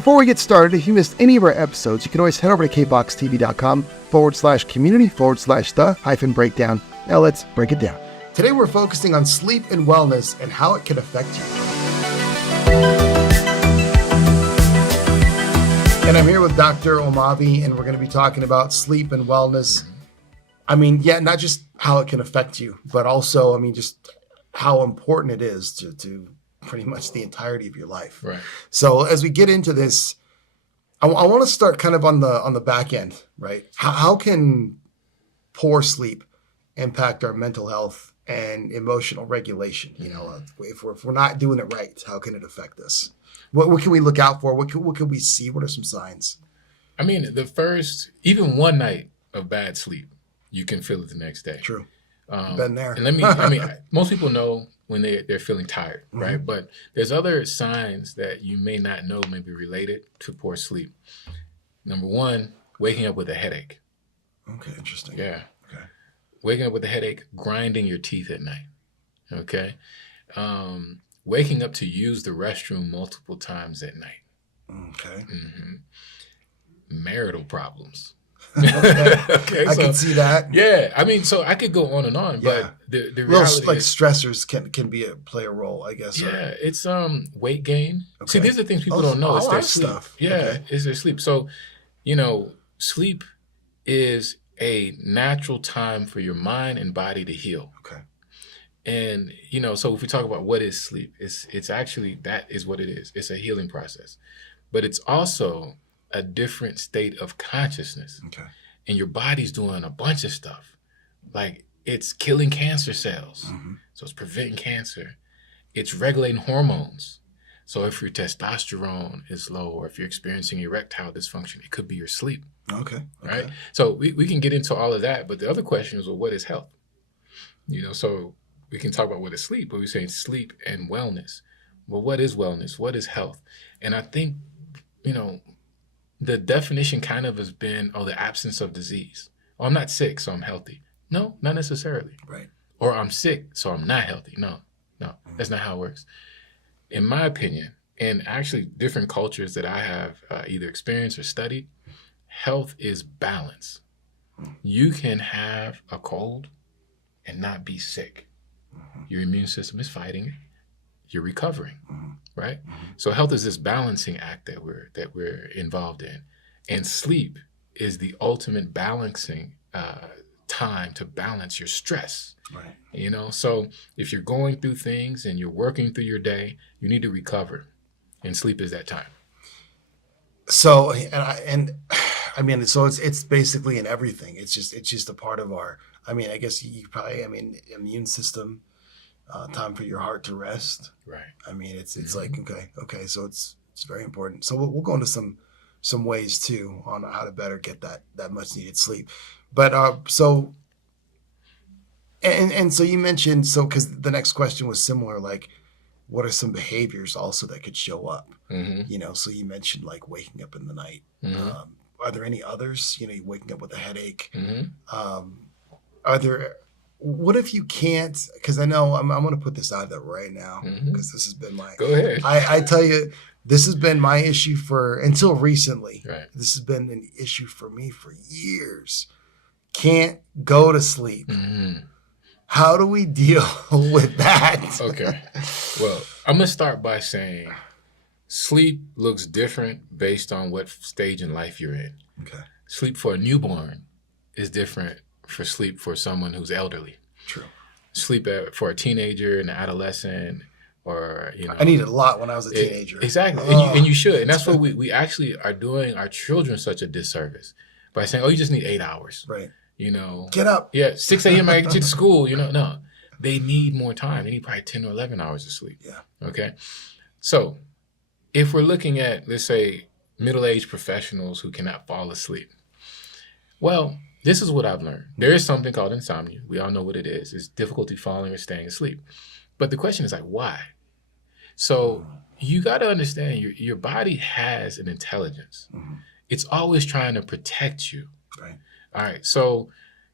Before we get started, if you missed any of our episodes, you can always head over to kboxtv.com/community/the-breakdown. Now let's break it down. Today we're focusing on sleep and wellness and how it can affect you. And I'm here with Dr. Omavi, and we're going to be talking about sleep and wellness. I mean, not just how it can affect you, but also, just how important it is to pretty much the entirety of your life. Right. So as we get into this, I want to start kind of on the back end, right? How can poor sleep impact our mental health and emotional regulation? If we're not doing it right, how can it affect us? What can we look out for? What can we see? What are some signs? Even one night of bad sleep, you can feel it the next day. True. Been there. And most people know when they're feeling tired, right? Mm-hmm. But there's other signs that you may not know may be related to poor sleep. Number one, waking up with a headache. Okay, interesting. Yeah. Okay. Waking up with a headache, grinding your teeth at night. Okay. Waking up to use the restroom multiple times at night. Okay. Mm-hmm. Marital problems. Okay. I can see that. Yeah, so I could go on and on, but the reality like is, stressors can play a role, I guess. Yeah, it's weight gain. Okay. See, these are things people don't know. It's their sleep. Stuff. Yeah, okay. It's their sleep. So, sleep is a natural time for your mind and body to heal. Okay. And so if we talk about what is sleep, it's actually, that is what it is. It's a healing process, but it's also a different state of consciousness. Okay. And your body's doing a bunch of stuff. Like, it's killing cancer cells. Mm-hmm. So it's preventing cancer. It's regulating hormones. So if your testosterone is low, or if you're experiencing erectile dysfunction, it could be your sleep. Okay. Right? So we can get into all of that. But the other question is, well, what is health? So we can talk about what is sleep, but we're saying sleep and wellness. Well, what is wellness? What is health? And I think, the definition kind of has been, the absence of disease. Oh, I'm not sick, so I'm healthy. No, not necessarily. Right. Or I'm sick, so I'm not healthy. No, that's not how it works. In my opinion, and actually different cultures that I have either experienced or studied, health is balance. You can have a cold and not be sick. Your immune system is fighting it. You're recovering, right? So health is this balancing act that we're involved in, and sleep is the ultimate balancing time to balance your stress. Right. So if you're going through things and you're working through your day, you need to recover, and sleep is that time. So so it's basically in everything. It's just a part of our. I guess you probably. Immune system. Time for your heart to rest. Right. It's like, okay. So it's very important. So we'll go into some ways too on how to better get that much needed sleep. But so you mentioned, because the next question was similar, like, what are some behaviors also that could show up? Mm-hmm. So you mentioned like waking up in the night. Mm-hmm. Are there any others? Waking up with a headache. Mm-hmm. Are there? What if you can't? Because I know I'm going to put this out there right now, because this has been my. Go ahead. I tell you, this has been my issue until recently. Right. This has been an issue for me for years. Can't go to sleep. Mm-hmm. How do we deal with that? Okay. Well, I'm going to start by saying sleep looks different based on what stage in life you're in. Okay. Sleep for a newborn is different for sleep for someone who's elderly. True. Sleep for a teenager, an adolescent, or I needed a lot when I was a teenager. Exactly, and you should. And that's what we actually are doing our children such a disservice by saying, you just need 8 hours. Right. Get up. Yeah, 6 a.m. I get to school. No, they need more time. They need probably 10 or 11 hours of sleep. Yeah. Okay. So if we're looking at, let's say, middle-aged professionals who cannot fall asleep, well, this is what I've learned. There is something called insomnia. We all know what it is. It's difficulty falling or staying asleep. But the question is, like, why? So you got to understand your body has an intelligence. Mm-hmm. It's always trying to protect you. Right. All right. So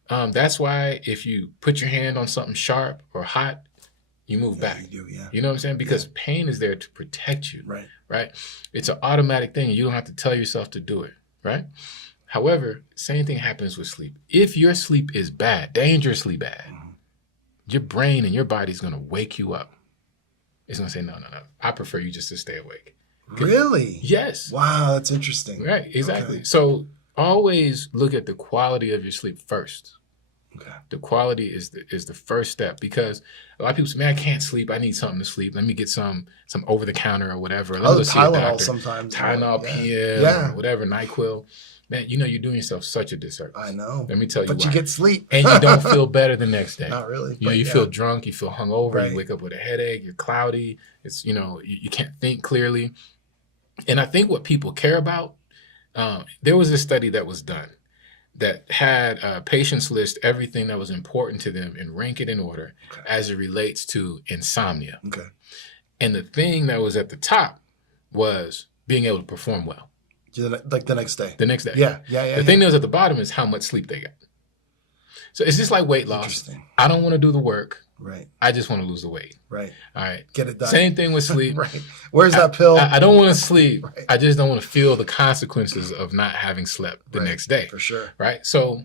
that's why if you put your hand on something sharp or hot, you move back. You do, yeah. You know what I'm saying? Because pain is there to protect you, Right. right? It's an automatic thing. You don't have to tell yourself to do it, right? However, same thing happens with sleep. If your sleep is bad, dangerously bad, your brain and your body's going to wake you up. It's going to say, no. I prefer you just to stay awake. Really? Yes. Wow, that's interesting. Right, exactly. Okay. So always look at the quality of your sleep first. Okay. The quality is the first step, because a lot of people say, man, I can't sleep. I need something to sleep. Let me get some over the counter or whatever. Let me go see a Tylenol doctor. sometimes. Tylenol PM Yeah. or whatever, NyQuil. Man, you're doing yourself such a disservice. I know. Let me tell you But why. you get sleep. And you don't feel better the next day. Not really. You feel drunk, you feel hungover, Right. you wake up with a headache, you're cloudy. It's, you can't think clearly. And I think what people care about, there was a study that was done that had patients list everything that was important to them and rank it in order as it relates to insomnia. Okay. And the thing that was at the top was being able to perform well. Like the next day. The next day. Yeah. The thing that was at the bottom is how much sleep they got. So it's just like weight loss. Interesting. I don't want to do the work. Right. I just want to lose the weight. Right. All right. Get it done. Same thing with sleep. Right. Where's that pill? I don't want to sleep. Right. I just don't want to feel the consequences of not having slept the next day. For sure. Right. So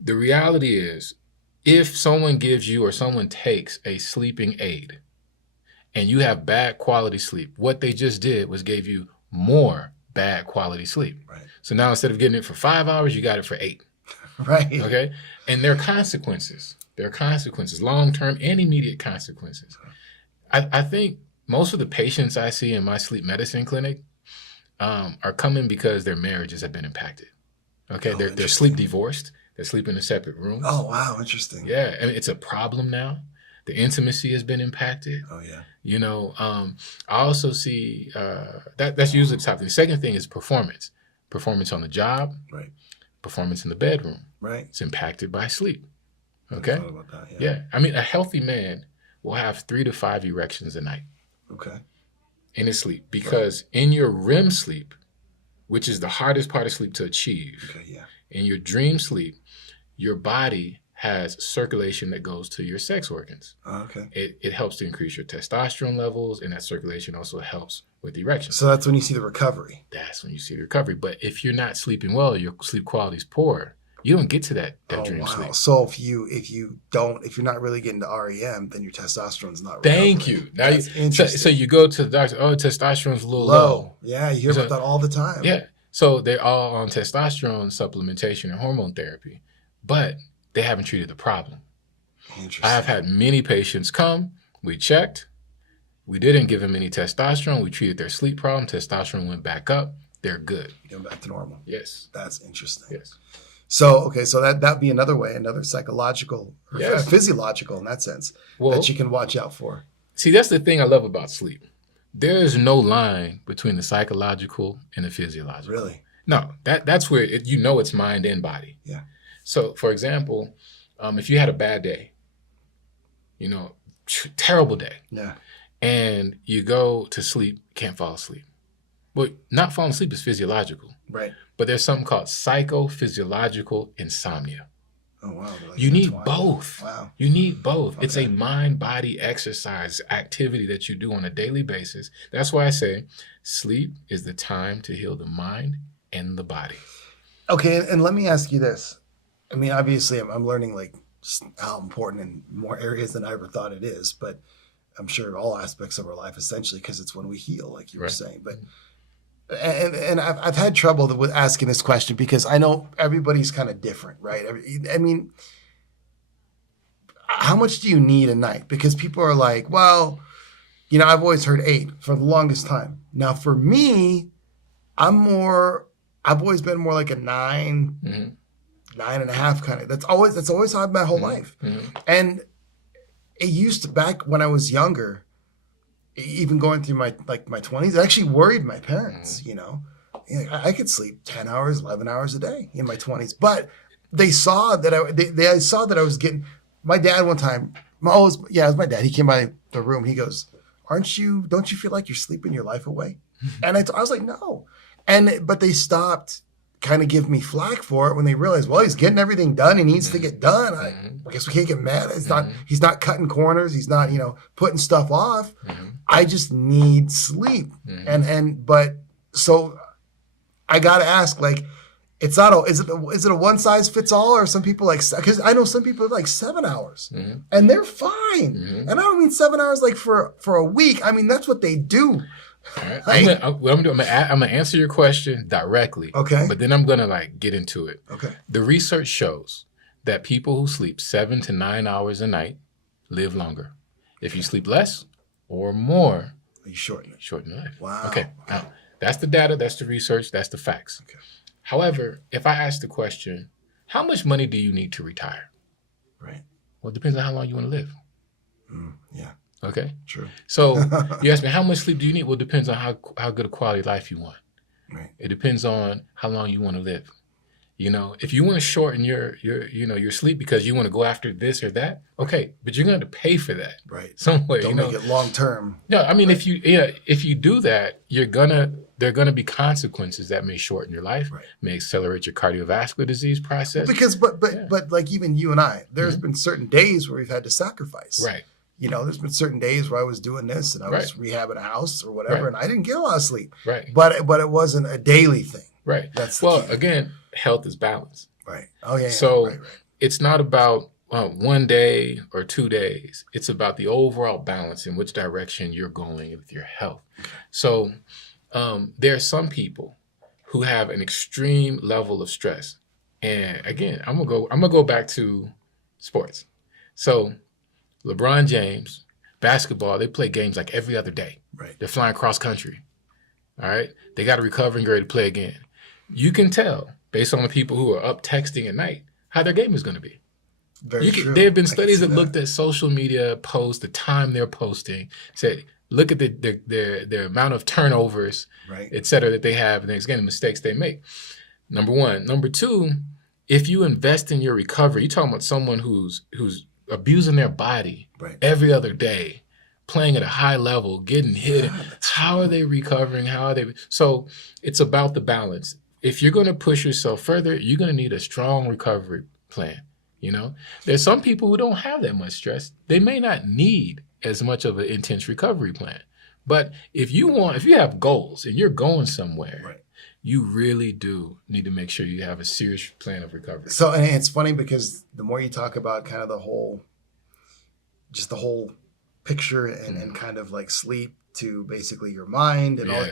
the reality is, if someone gives you or someone takes a sleeping aid and you have bad quality sleep, what they just did was gave you more bad quality sleep. Right. So now instead of getting it for 5 hours, you got it for 8. Right. Okay. And there are consequences. There are consequences, long-term and immediate consequences. I think most of the patients I see in my sleep medicine clinic are coming because their marriages have been impacted. Okay. They're sleep divorced. They're sleeping in separate rooms. Oh, wow. Interesting. Yeah. I mean, it's a problem now. The intimacy has been impacted. Oh, yeah. I also see that's usually the top thing. The second thing is performance. Performance on the job. Right. Performance in the bedroom. Right. It's impacted by sleep. Okay. I thought about that, Yeah. I mean, a healthy man will have 3 to 5 erections a night Okay. in his sleep, because in your REM sleep, which is the hardest part of sleep to achieve, Okay. Yeah. in your dream sleep, your body has circulation that goes to your sex organs. Okay. It helps to increase your testosterone levels, and that circulation also helps with erections. So that's when you see the recovery. That's when you see the recovery. But if you're not sleeping well, your sleep quality is poor. You don't get to that dream sleep. So if you're not really getting to REM, then your testosterone's not. Thank recovering. you. Now so you go to the doctor. Oh, testosterone's a little low. Yeah, you hear about that all the time. Yeah. So they're all on testosterone supplementation and hormone therapy, but they haven't treated the problem. Interesting. I have had many patients come. We checked. We didn't give them any testosterone. We treated their sleep problem. Testosterone went back up. They're good. Going back to normal. Yes. That's interesting. Yes. So that'd be another way, another psychological, or Yes. physiological in that sense, Well, that you can watch out for. see, that's the thing I love about sleep. There is no line between the psychological and the physiological. Really? No, that's where it's mind and body. Yeah. So, for example, if you had a bad day, terrible day, Yeah. and you go to sleep, can't fall asleep. Well, not falling asleep is physiological, Right. but there's something called psychophysiological insomnia. Oh, wow. You need both. Wow. You need both. Okay. It's a mind-body exercise activity that you do on a daily basis. That's why I say sleep is the time to heal the mind and the body. Okay, and let me ask you this. I mean, obviously, I'm learning like just how important in more areas than I ever thought it is, but I'm sure all aspects of our life, essentially, because it's when we heal, like you were Right. saying. But and I've had trouble with asking this question because I know everybody's kind of different, right? I mean, how much do you need a night? Because people are like, well, I've always heard 8 for the longest time. Now, for me, I've always been more like a 9, 9.5 kind of. That's always how I've been my whole life. Mm-hmm. And it used to, back when I was younger, even going through my 20s, it actually worried my parents. I could sleep 10 hours, 11 hours a day in my 20s, but they saw that they saw that I was getting. My dad one time, it was my dad. He came by the room. He goes, don't you feel like you're sleeping your life away? And I was like, no. But they stopped kind of give me flack for it when they realize, well, he's getting everything done. He needs to get done. I guess we can't get mad. He's not cutting corners. He's not, putting stuff off. I just need sleep. But so I got to ask, like, is it a one size fits all, or some people because I know some people like 7 hours and they're fine. And I don't mean 7 hours like for a week. I mean, that's what they do. All right. I'm gonna answer your question directly. Okay. But then I'm gonna get into it. Okay. The research shows that people who sleep 7 to 9 hours a night live longer. If you sleep less or more, you shorten life. Wow. Okay. Now, that's the data, that's the research, that's the facts. Okay. However, if I ask the question, how much money do you need to retire? Right. Well, it depends on how long you want to live. Yeah. Okay. True. So you ask me, how much sleep do you need? Well, it depends on how good a quality of life you want. Right. It depends on how long you want to live. If you want to shorten your sleep because you want to go after this or that, okay, but you're going to pay for that. Right. Somewhere. Don't make it long term. No, I mean, if you do that, there are gonna be consequences that may shorten your life, may accelerate your cardiovascular disease process. But like even you and I, there's been certain days where we've had to sacrifice. Right. There's been certain days where I was doing this and I was rehabbing a house or whatever, and I didn't get a lot of sleep. Right. But it wasn't a daily thing. Right. That's again, health is balance. Right. Oh yeah. So right. It's not about 1 day or 2 days. It's about the overall balance in which direction you're going with your health. So there are some people who have an extreme level of stress. And again, I'm gonna go back to sports. So LeBron James, basketball, they play games like every other day. Right. They're flying cross country. All right. They got to recover and get ready to play again. You can tell based on the people who are up texting at night how their game is going to be. Very true. There have been studies that looked at social media posts, the time they're posting, said, look at the amount of turnovers, et cetera, that they have, and again, the mistakes they make. Number one. Number two, if you invest in your recovery, you're talking about someone who's abusing their body every other day, playing at a high level, getting hit. How are they recovering? So it's about the balance. If you're going to push yourself further, you're going to need a strong recovery plan. There's some people who don't have that much stress. They may not need as much of an intense recovery plan. But if you have goals and you're going somewhere, you really do need to make sure you have a serious plan of recovery. So, and it's funny because the more you talk about kind of the whole picture and kind of like sleep to basically your mind and all,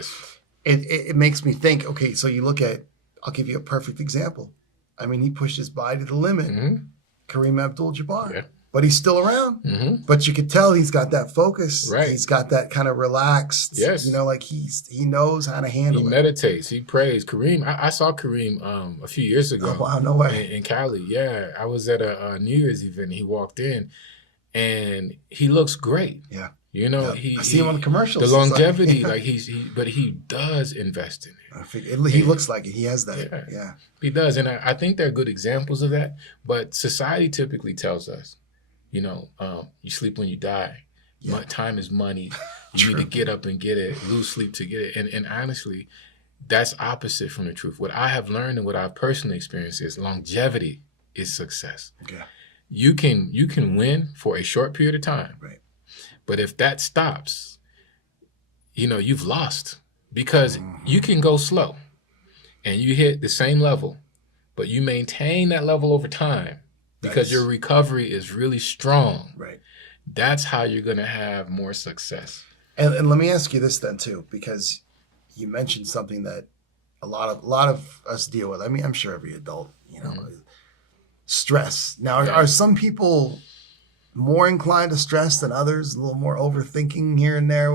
it makes me think, okay, so you look at, I'll give you a perfect example. I mean, he pushed his body to the limit. Kareem Abdul-Jabbar. But he's still around. But you could tell he's got that focus. Right. He's got that kind of relaxed. Yes. Like he knows how to handle it. He meditates. He prays. Kareem, I saw Kareem a few years ago. Oh, wow, no way. In Cali. Yeah. I was at a New Year's event. He walked in and he looks great. Yeah. I see him on the commercials. The longevity, but he does invest in it. He looks like it. He has that. Yeah. He does. And I think there are good examples of that. But society typically tells us, you sleep when you die. Yeah. Time is money. You need to get up and get it, lose sleep to get it. And honestly, that's opposite from the truth. What I have learned and what I've personally experienced is longevity is success. Yeah. You can win for a short period of time. Right. But if that stops, you've lost because you can go slow and you hit the same level, but you maintain that level over time because your recovery is really strong. Right. That's how you're going to have more success. And let me ask you this then too, because you mentioned something that a lot of us deal with. I mean, I'm sure every adult, stress. Now, are some people more inclined to stress than others, a little more overthinking here and there,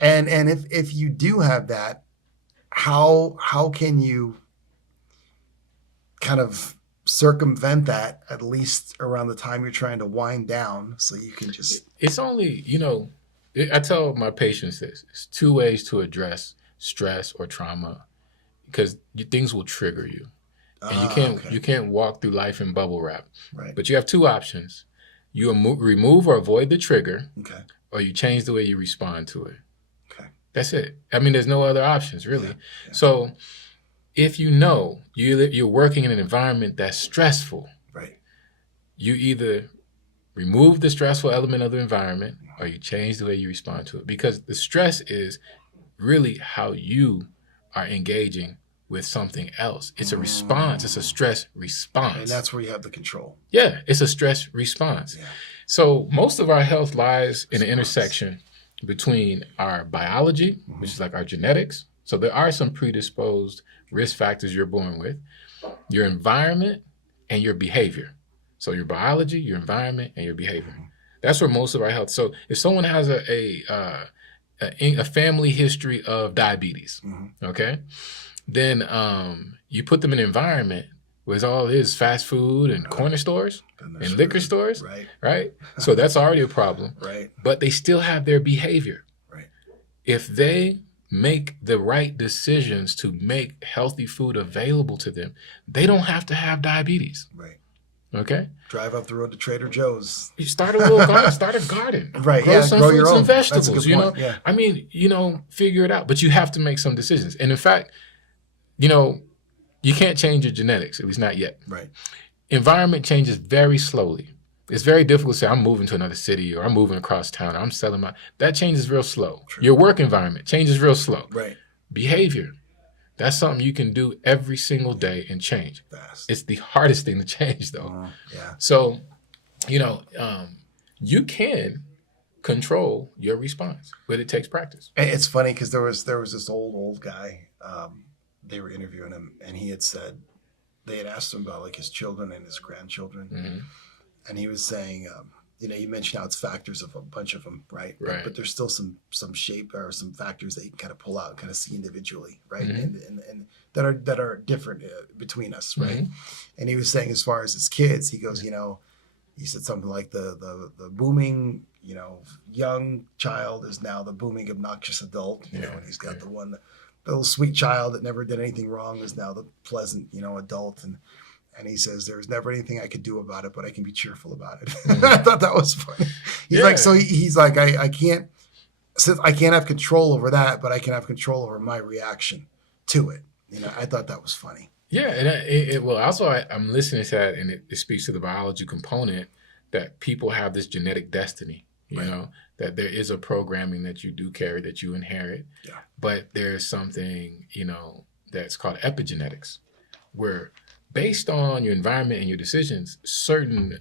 and if you do have that, how can you kind of circumvent that at least around the time you're trying to wind down so you can just... It's only, I tell my patients this, it's 2 ways to address stress or trauma because things will trigger you. And you can't walk through life in bubble wrap. Right. But you have 2 options. You remove or avoid the trigger, or you change the way you respond to it. Okay. That's it. I mean, there's no other options, really. Yeah. So if you know you're working in an environment that's stressful, Right. you either remove the stressful element of the environment or you change the way you respond to it. Because the stress is really how you are engaging with something else. It's a response. It's a stress response. And that's where you have the control. Yeah, it's a stress response. Yeah. So most of our health lies in the intersection between our biology, which is like our genetics. So there are some predisposed risk factors you're born with, your environment, and your behavior. So your biology, your environment, and your behavior. That's where most of our health. So if someone has a family history of diabetes, okay, then you put them in an environment where all is fast food and corner stores and liquor stores, right? So that's already a problem. Right. But they still have their behavior. Right. If they make the right decisions to make healthy food available to them, they don't have to have diabetes. Right. Okay. Drive up the road to Trader Joe's. You start a little garden, start a garden. Right. Grow some grow fruits your own. and vegetables. That's a good point. Yeah. I mean, figure it out. But you have to make some decisions. And in fact, you can't change your genetics, at least not yet. Right. Environment changes very slowly. It's very difficult to say, I'm moving to another city or I'm moving across town or I'm selling that changes real slow. True. Your work environment changes real slow. Right. Behavior, that's something you can do every single day and change. Fast. It's the hardest thing to change, though. Yeah. So, you can control your response, but it takes practice. And it's funny because there was this old guy. They were interviewing him, and he had said they had asked him about like his children and his grandchildren, and he was saying, you mentioned how it's factors of a bunch of them, right? Right. But there's still some shape or some factors that you can kind of pull out, and kind of see individually, right? And that are different between us, right? And he was saying, as far as his kids, he goes, he said something like the booming, young child is now the booming obnoxious adult, and he's got the one, the little sweet child that never did anything wrong is now the pleasant, adult. And he says, there's never anything I could do about it, but I can be cheerful about it. I thought that was funny. He's like, so he's like, I can't have control over that, but I can have control over my reaction to it. I thought that was funny. Yeah, and also I'm listening to that, and it speaks to the biology component that people have this genetic destiny. That there is a programming that you do carry that you inherit. Yeah. But there's something that's called epigenetics, where based on your environment and your decisions, certain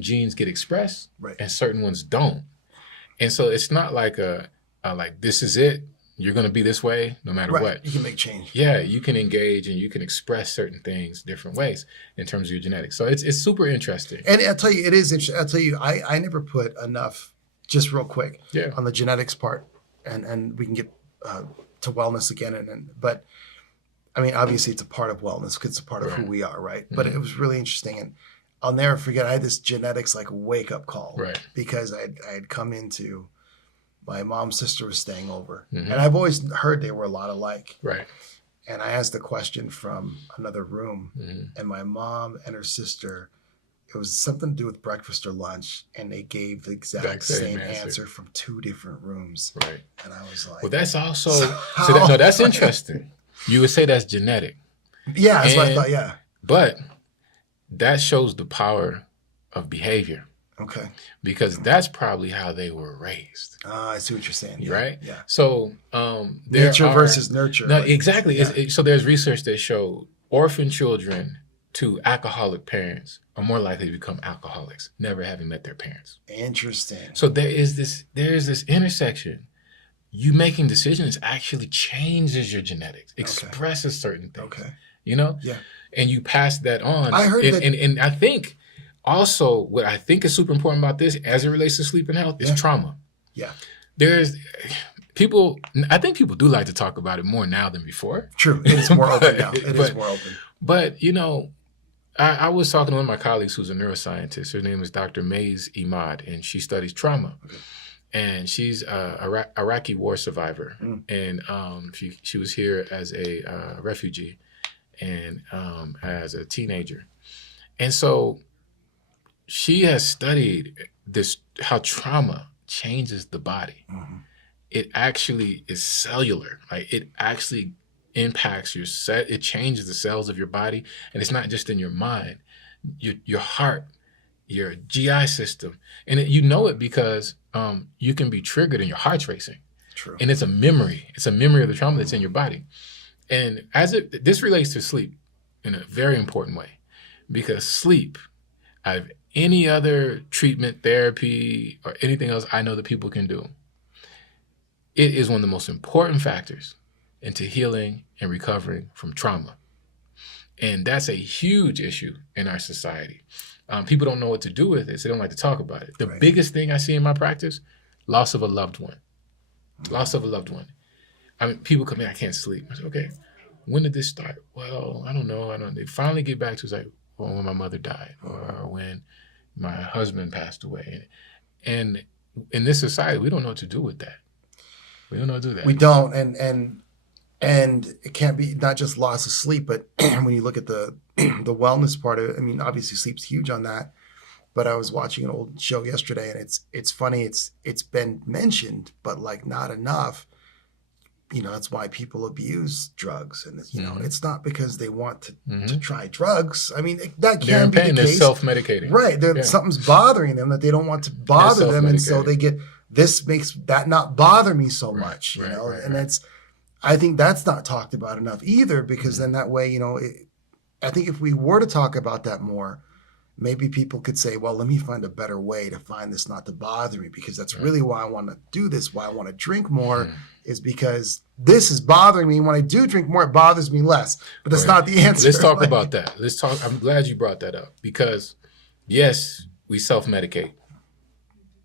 genes get expressed, and certain ones don't. And so it's not like like this is it. You're going to be this way no matter what. You can make change. Yeah, you can engage and you can express certain things different ways in terms of your genetics. So it's super interesting. And I'll tell you, it is interesting. I'll tell you, I never put enough, just real quick, on the genetics part, and we can get to wellness again. But I mean, obviously, it's a part of wellness because it's a part of who we are, right? But it was really interesting, and I'll never forget. I had this genetics like wake up call, because I had come into. My mom's sister was staying over, and I've always heard they were a lot alike. Right. And I asked a question from another room, and my mom and her sister, it was something to do with breakfast or lunch, and they gave the exact same answer from two different rooms. Right. And I was like, well, that's also that's interesting. You would say that's genetic. Yeah, that's what I thought. Yeah. But that shows the power of behavior. Okay. Because that's probably how they were raised. I see what you're saying. Yeah. Right? Yeah. So nature versus nurture. No, exactly. Yeah. So there's research that showed orphan children to alcoholic parents are more likely to become alcoholics, never having met their parents. Interesting. So there's this intersection. You making decisions actually changes your genetics, expresses certain things. Okay. Yeah. And you pass that on. I heard that. And I think also, what I think is super important about this, as it relates to sleep and health, is trauma. Yeah. I think people do like to talk about it more now than before. True. It is more open now. It is more open. But, I was talking to one of my colleagues who's a neuroscientist. Her name is Dr. Mays Imad, and she studies trauma. Okay. And she's a Iraqi war survivor. And she was here as a refugee and as a teenager. And so she has studied how trauma changes the body. It actually is cellular. Like it actually impacts your set. It changes the cells of your body, and it's not just in your mind, your heart, your GI system, and you know it because you can be triggered and your heart's racing. True. And it's a memory. It's a memory of the trauma that's in your body. And this relates to sleep in a very important way, because sleep, out of any other treatment, therapy, or anything else I know that people can do, it is one of the most important factors into healing and recovering from trauma. And that's a huge issue in our society. People don't know what to do with it, so they don't like to talk about it. The biggest thing I see in my practice, loss of a loved one. Loss of a loved one. I mean, people come in, I can't sleep. I say, okay, when did this start? Well, I don't know. They finally get back to, it's like, well, when my mother died, or when my husband passed away. And in this society, we don't know what to do with that. We don't know what to do with that. We don't, and it can't be not just loss of sleep, but when you look at the wellness part of it, I mean, obviously sleep's huge on that. But I was watching an old show yesterday, and it's funny. It's been mentioned, but like not enough. You know, that's why people abuse drugs, and you know, it's not because they want to try drugs. I mean, that can be the case. They're self-medicating, right? Something's bothering them that they don't want to bother them, and so they get this makes that not bother me so much. You know, and that's I think that's not talked about enough either, because then that way, you know, I think if we were to talk about that more, maybe people could say, well, let me find a better way to find this not to bother me, because that's really why I want to do this, why I want to drink more, is because this is bothering me. When I do drink more, it bothers me less. But that's not the answer. Let's talk about that. I'm glad you brought that up, because yes, we self-medicate.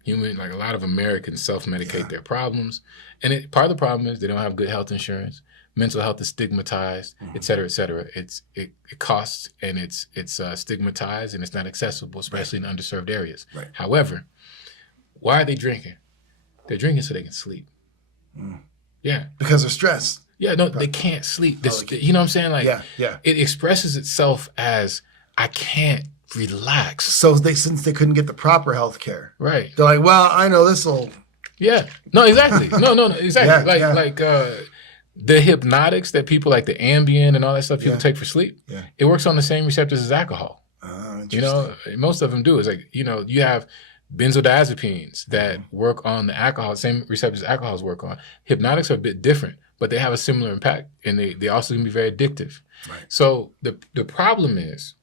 Like a lot of Americans self-medicate their problems. And part of the problem is they don't have good health insurance. Mental health is stigmatized, et cetera, et cetera. It costs, and it's stigmatized, and it's not accessible, especially in underserved areas. Right. However, why are they drinking? They're drinking so they can sleep. Yeah. Because of stress. Yeah, no, they can't sleep. You know what I'm saying? Like, it expresses itself as, I can't relax. So since they couldn't get the proper health care. Right. They're like, well, I know this will. Yeah. No, exactly. No, exactly. Like the hypnotics that people like the Ambien and all that stuff people take for sleep, it works on the same receptors as alcohol. You know, most of them do. It's like, you know, you have benzodiazepines that work on the alcohol, same receptors alcohols work on. Hypnotics are a bit different, but they have a similar impact, and they also can be very addictive. Right. So the problem is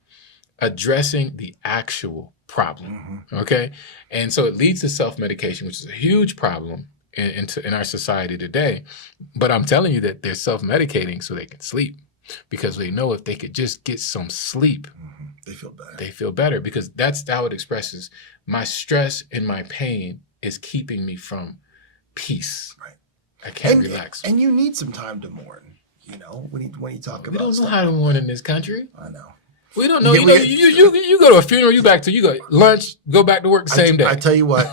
addressing the actual problem, okay? And so it leads to self-medication, which is a huge problem in our society today. But I'm telling you that they're self-medicating so they can sleep, because they know if they could just get some sleep, they feel better. They feel better, because that's how it expresses. My stress and my pain is keeping me from peace. Right. I can't relax. And you need some time to mourn, you know, when you talk about We don't know how to mourn in this country. I know. We don't know. You go to a funeral, you go lunch, go back to work the same day. I tell you what,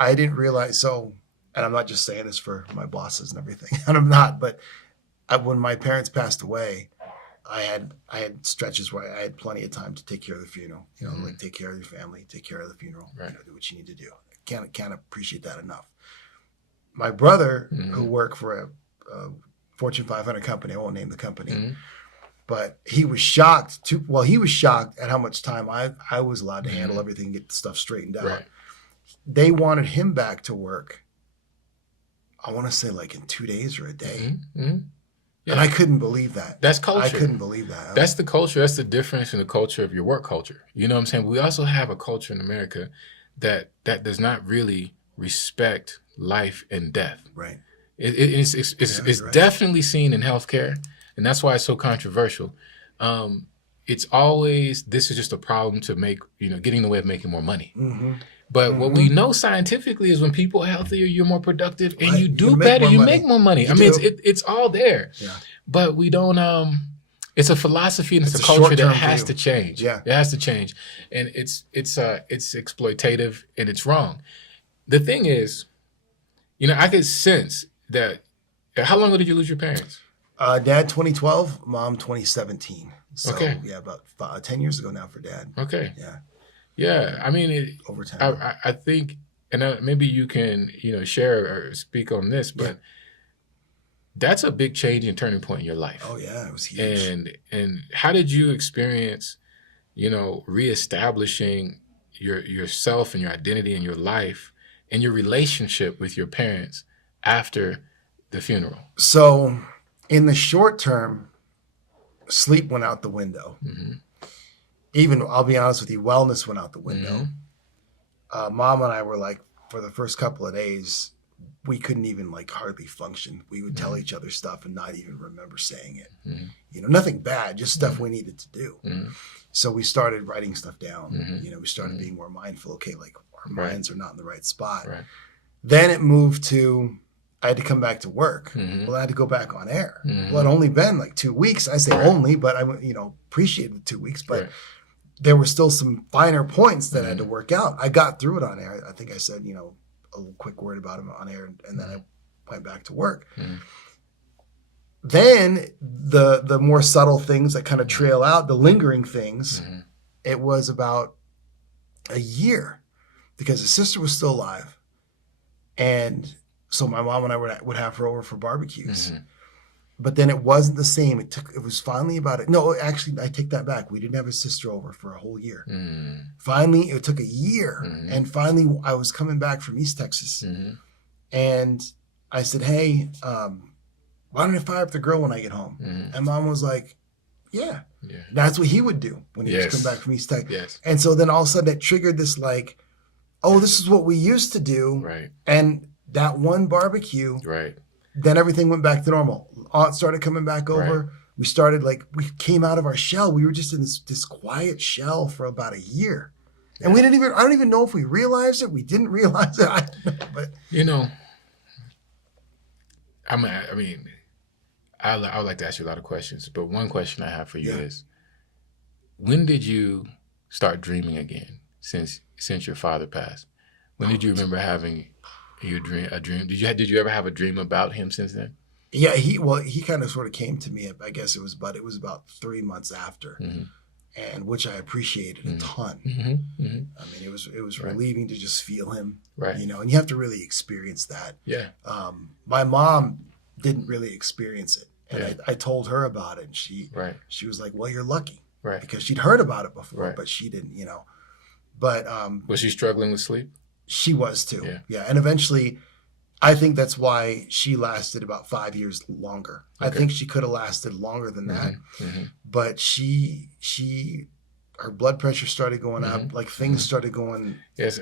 I didn't realize. So, and I'm not just saying this for my bosses and everything, and I'm not, but when my parents passed away, I had stretches where I had plenty of time to take care of the funeral. You know, like take care of your family, take care of the funeral, you know, do what you need to do. I can't appreciate that enough. My brother, who worked for a Fortune 500 company, I won't name the company. But he was shocked he was shocked at how much time I was allowed to handle everything and get the stuff straightened out. Right. They wanted him back to work, I want to say like in 2 days or a day. Yeah. And I couldn't believe that. That's culture. I couldn't believe that. That's the culture. That's the difference in the culture of your work culture. You know what I'm saying? We also have a culture in America that does not really respect life and death. Right. It's right. Definitely seen in healthcare. And that's why it's so controversial. It's always, this is just a problem to make, getting in the way of making more money. But what we know scientifically is when people are healthier, you're more productive, and you do better, you make more money. I mean, it's all there. Yeah. But we don't, it's a philosophy and it's a culture that has to change. Yeah. It has to change. And it's exploitative and it's wrong. The thing is, I could sense that, how long ago did you lose your parents? Dad 2012, Mom 2017. So yeah, about 10 years ago now for Dad. Okay. Yeah. Yeah. I mean, over time. I think, and maybe you can, share or speak on this, but That's a big change and turning point in your life. Oh yeah, it was huge. And how did you experience, reestablishing yourself and your identity and your life and your relationship with your parents after the funeral? So in the short term, sleep went out the window. Mm-hmm. Even, I'll be honest with you, wellness went out the window. Mm-hmm. Mom and I were like, for the first couple of days, we couldn't even like hardly function. We would tell each other stuff and not even remember saying it. Mm-hmm. Nothing bad, just stuff we needed to do. Mm-hmm. So we started writing stuff down. Mm-hmm. We started being more mindful. Okay, like our minds are not in the right spot. Right. Then it moved to, I had to come back to work. Mm-hmm. Well, I had to go back on air. Mm-hmm. Well, it only been like 2 weeks. I say only, but I appreciated the 2 weeks. But Right. there were still some finer points that I had to work out. I got through it on air. I think I said, a little quick word about him on air, and then I went back to work. Mm-hmm. Then the more subtle things that kind of trail out, the lingering things, it was about a year because his sister was still alive. And so my mom and I would have her over for barbecues. Mm-hmm. But then it wasn't the same. It was finally about it. No, actually, I take that back. We didn't have his sister over for a whole year. Mm-hmm. Finally, it took a year. Mm-hmm. And finally, I was coming back from East Texas. Mm-hmm. And I said, hey, why don't I fire up the grill when I get home? Mm-hmm. And Mom was like, yeah. Yeah. That's what he would do when he was Yes. coming back from East Texas. Yes. And so then all of a sudden it triggered this like, oh, this is what we used to do. Right. And that one barbecue, Right. then everything went back to normal. Aunt started coming back over. Right. We started we came out of our shell. We were just in this quiet shell for about a year. And I don't even know if we realized it. We didn't realize it. I don't know, but I would like to ask you a lot of questions, but one question I have for you is, when did you start dreaming again since your father passed? When did you remember having a dream? Did you ever have a dream about him since then? Yeah, he kind of sort of came to me. I guess it was about 3 months after, and which I appreciated a ton. Mm-hmm. Mm-hmm. I mean, it was relieving to just feel him, right? And you have to really experience that. Yeah. My mom didn't really experience it, and Yeah. I told her about it, and she was like, "Well, you're lucky," right? Because she'd heard about it before, right. but she didn't, But was she struggling with sleep? She was too. Yeah. And eventually, I think that's why she lasted about 5 years longer. Okay. I think she could have lasted longer than that. Mm-hmm. But her blood pressure started going up, like things started going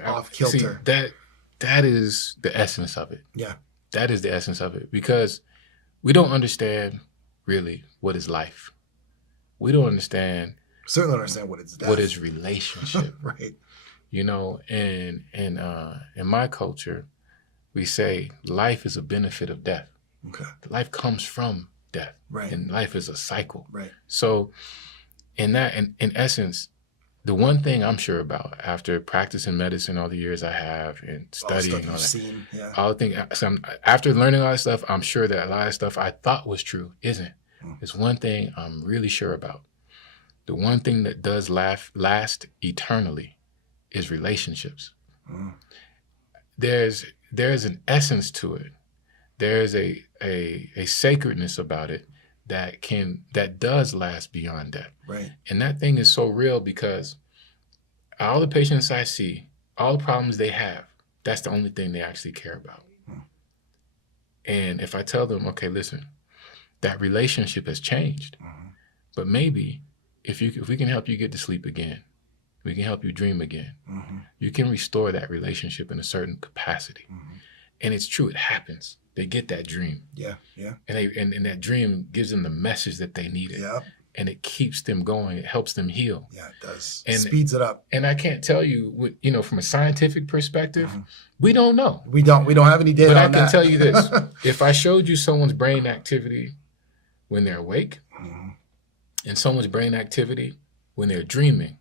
off kilter. See, that is the essence of it. Yeah. That is the essence of it, because we don't understand really what is life. We don't understand. Certainly don't understand what is death. What is relationship. Right. And in my culture, we say life is a benefit of death. Okay. Life comes from death. Right. And life is a cycle. Right. So in essence, the one thing I'm sure about after practicing medicine all the years I have and studying all that, after learning all that stuff, I'm sure that a lot of stuff I thought was true isn't. It's one thing I'm really sure about. The one thing that does last eternally is relationships. There's an essence to it. There's a sacredness about it that does last beyond death. Right. And that thing is so real, because all the patients I see, all the problems they have, that's the only thing they actually care about. And if I tell them, okay, listen, that relationship has changed, but maybe if we can help you get to sleep again, we can help you dream again. You can restore that relationship in a certain capacity. And it's true, it happens. They get that dream. Yeah, yeah. And that dream gives them the message that they needed. Yep. And it keeps them going. It helps them heal. Yeah, it does. It speeds it up. And I can't tell you, from a scientific perspective, we don't know. We don't have any data on that. But I can tell you this. If I showed you someone's brain activity when they're awake and someone's brain activity when they're dreaming,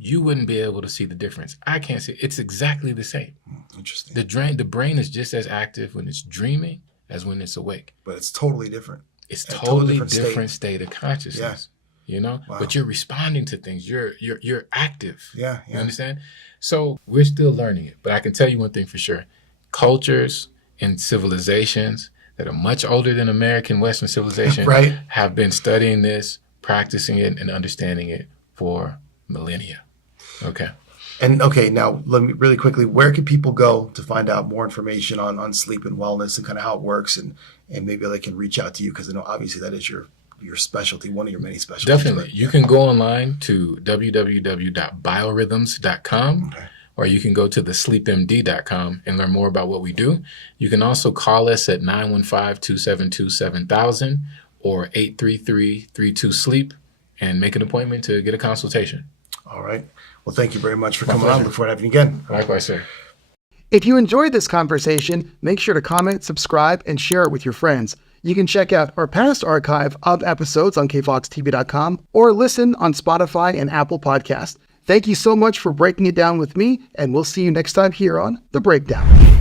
you wouldn't be able to see the difference. I can't see. It's exactly the same. Interesting. The brain is just as active when it's dreaming as when it's awake. But it's totally different. It's totally different state of consciousness. Yeah. Wow. But you're responding to things. You're active. Yeah. You understand? So we're still learning it. But I can tell you one thing for sure. Cultures and civilizations that are much older than American Western civilization Right. have been studying this, practicing it, and understanding it for millennia. Okay. And okay, now let me really quickly, where can people go to find out more information on sleep and wellness and kind of how it works, and maybe they can reach out to you, because I know obviously that is your specialty, one of your many specialties. Definitely. But, you can go online to www.biorhythms.com, okay. or you can go to thesleepmd.com and learn more about what we do. You can also call us at 915-272-7000 or 833-32-SLEEP and make an appointment to get a consultation. All right. Well, thank you very much for My coming pleasure. on. Look forward to having you again. Likewise, sir. If you enjoyed this conversation, make sure to comment, subscribe, and share it with your friends. You can check out our past archive of episodes on kfoxtv.com or listen on Spotify and Apple Podcasts. Thank you so much for breaking it down with me, and we'll see you next time here on The Breakdown.